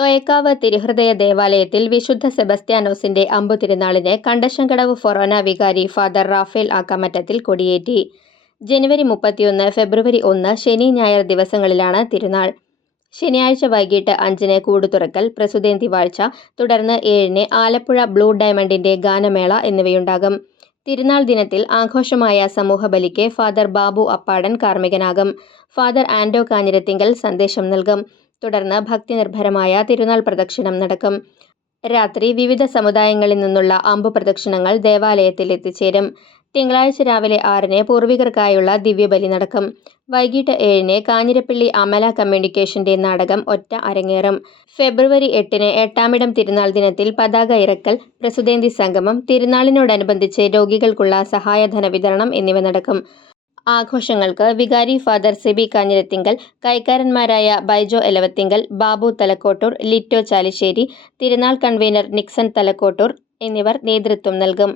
തൊയക്കാവ് തിരുഹൃദയ ദേവാലയത്തിൽ വിശുദ്ധ സെബസ്ത്യാനോസിന്റെ അമ്പു തിരുനാളിന് കണ്ടശങ്കടവ് ഫൊറോന വികാരി ഫാദർ റാഫേൽ ആക്കാമറ്റത്തിൽ കൊടിയേറ്റി. ജനുവരി മുപ്പത്തിയൊന്ന് ഫെബ്രുവരി ഒന്ന് ശനി ഞായർ ദിവസങ്ങളിലാണ് തിരുനാൾ. ശനിയാഴ്ച വൈകിട്ട് അഞ്ചിന് കൂട് തുറക്കൽ പ്രസുതേന്തി വാഴ്ച തുടർന്ന് ഏഴിന് ആലപ്പുഴ ബ്ലൂ ഡയമണ്ടിന്റെ ഗാനമേള എന്നിവയുണ്ടാകും. തിരുനാൾ ദിനത്തിൽ ആഘോഷമായ സമൂഹബലിക്ക് ഫാദർ ബാബു അപ്പാടൻ കാർമ്മികനാകും. ഫാദർ ആൻഡോ കാഞ്ഞിരത്തിങ്കൽ സന്ദേശം നൽകും. തുടർന്ന് ഭക്തിനിർഭരമായ തിരുനാൾ പ്രദക്ഷിണം നടക്കും. രാത്രി വിവിധ സമുദായങ്ങളിൽ നിന്നുള്ള അമ്പു പ്രദക്ഷിണങ്ങൾ ദേവാലയത്തിൽ എത്തിച്ചേരും. തിങ്കളാഴ്ച രാവിലെ ആറിന് പൂർവികർക്കായുള്ള ദിവ്യബലി നടക്കും. വൈകിട്ട് ഏഴിന് കാഞ്ഞിരപ്പള്ളി അമല കമ്മ്യൂണിക്കേഷന്റെ നാടകം ഒറ്റ അരങ്ങേറും. ഫെബ്രുവരി എട്ടിന് എട്ടാമിടം തിരുനാൾ ദിനത്തിൽ പതാക ഇറക്കൽ പ്രസുതേന്തി സംഗമം തിരുനാളിനോടനുബന്ധിച്ച് രോഗികൾക്കുള്ള സഹായധന വിതരണം എന്നിവ നടക്കും. ആഘോഷങ്ങൾക്ക് വികാരി ഫാദർ സിബി കാഞ്ഞിരത്തിങ്കൽ കൈക്കാരന്മാരായ ബൈജോ എലവത്തിങ്കൽ ബാബു തലക്കോട്ടൂർ ലിറ്റോ ചാലിശ്ശേരി തിരുനാൾ കൺവീനർ നിക്സൺ തലക്കോട്ടൂർ എന്നിവർ നേതൃത്വം നൽകും.